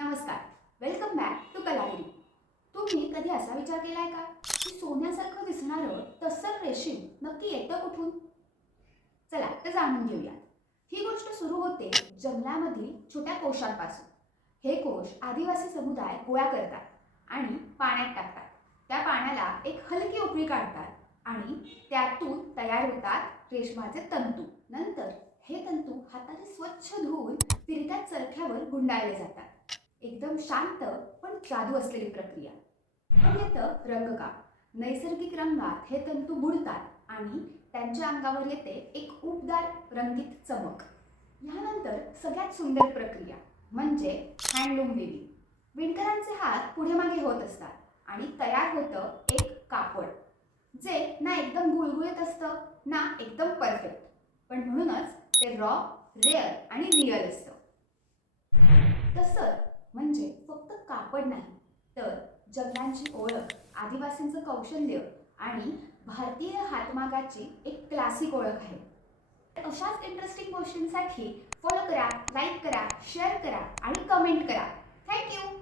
नमस्कार. Welcome back to Kalagiri. तुम्ही कधी असा विचार केलाय का की सोन्यासारखं दिसणारं तसं रेशीम नक्की येतं कुठून? चला तर जाणून घेऊया. ही गोष्ट सुरू होते जंगलामधील छोट्या कोशांपासून. हे कोश आदिवासी समुदाय गोळा करतात आणि पाण्यात टाकतात. त्या पाण्याला एक हलकी उकळी काढतात आणि त्यातून तयार होतात रेशमाचे तंतू. नंतर हे तंतू हाताने स्वच्छ धुवून फिरत्या चरख्यावर गुंडाळले जातात. एकदम शांत पण जादू असलेली प्रक्रिया. मग येतं रंगकाम. नैसर्गिक रंगात हे तंतू बुडतात आणि त्यांच्या अंगावर येते एक उबदार रंगीत चमक. यानंतर सगळ्यात सुंदर प्रक्रिया म्हणजे हँडलूम वेव्हिंग. विणकरांचे हात पुढे मागे होत असतात आणि तयार होतं एक कापड, जे ना एकदम गुळगुळीत असतं ना एकदम परफेक्ट, पण म्हणूनच ते रॉ, रेअर आणि रिअल असतं. तसं म्हणजे फक्त कापड नाही, तर जंगलांची ओळख, आदिवासींचं कौशल्य आणि भारतीय हातमागाची एक क्लासिक ओळख आहे. तर अशाच इंटरेस्टिंग गोष्टींसाठी फॉलो करा, लाईक करा, शेअर करा आणि कमेंट करा. थँक्यू.